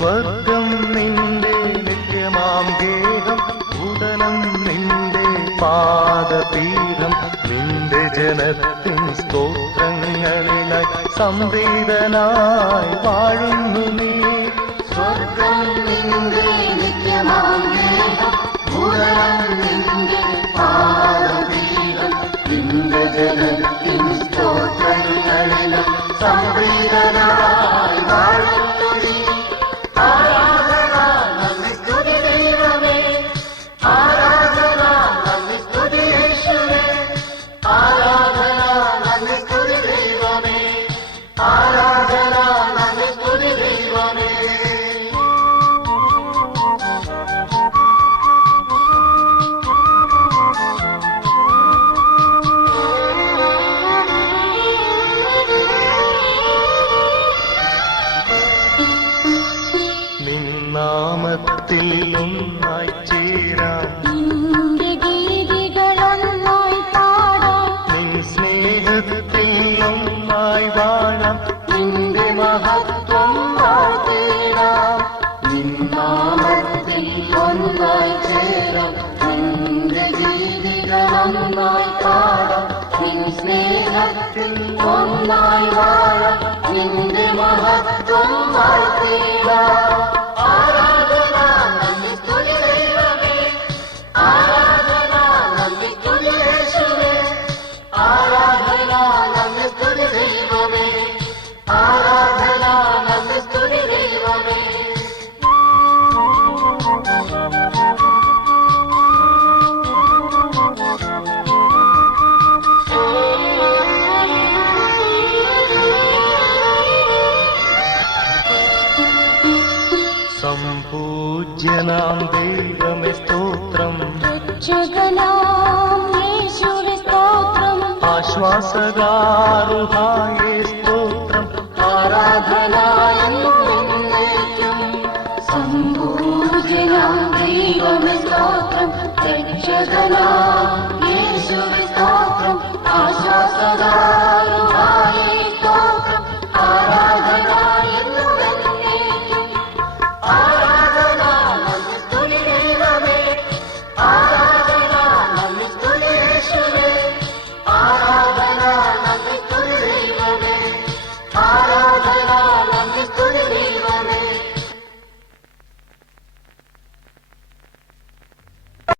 സ്വർഗം നിന്റെ നിത്യമാം ഗേഹം, ഉദനം നിന്റെ പാദപീഠം. നിന്റെ ജനത്തിൻ സ്തോത്രങ്ങളിലായി സംവേദനായി വാഴുന്നു നീ. സ്വർഗം നിന്റെ നിത്യമാം ഗേഹം, ഉദരം നിന്റെ പാദപീഠം. നിന്റെ ജനത്തിൻ സ്തോത്രങ്ങളിലായി സംവേദനായി വാഴുന്നു നീ. ആരാധന നന്ദി സ്തുതി ദൈവമേ, ആരാധന നന്ദി സ്തുതി യേശുവേ, ആരാധന നന്ദി സ്തുതി ദൈവമേ, ആരാധന നന്ദി സ്തുതി ദൈവമേ. നാമത്തിൽ ഒന്നായി ചേരാം, നിന്റെ ഗീതികളൊന്നായി പാടാം, നിൻ സ്നേഹത്തിൽ ഒന്നായി വാഴാം, നിന്റെ മഹത്വം വാഴ്ത്തിടാം. നിൻ നാമത്തിൽ ഒന്നായി ചേരാം, നിന്റെ ഗീതികളൊന്നായി പാടാം, നിൻ സ്നേഹത്തിൽ ഒന്നായി വാഴാം, നിന്റെ മഹത്വം വാഴ്ത്തിടാം. ആരാധന നന്ദി സ്തുതി ദൈവമേ, ആരാധന നന്ദി സ്തുതി യേശുവേ, ആരാധന നന്ദി സ്തുതി ദൈവമേ, ആരാധന നന്ദി സ്തുതി ദൈവമേ. സംപൂജ്യനാം ദൈവമേ സ്തോത്രം, രക്ഷകനാം യേശുവേ സ്തോത്രം, ആശ്വാസകാരുഹായേ സ്തോത്രം. ആരാധന എന്നും എന്നേക്കും. സംപൂജ്യനാം ദൈവമേ സ്തോത്രം, രക്ഷകനാം യേശുവേ സ്തോത്രം, ആശ്വാസകാരുഹായേ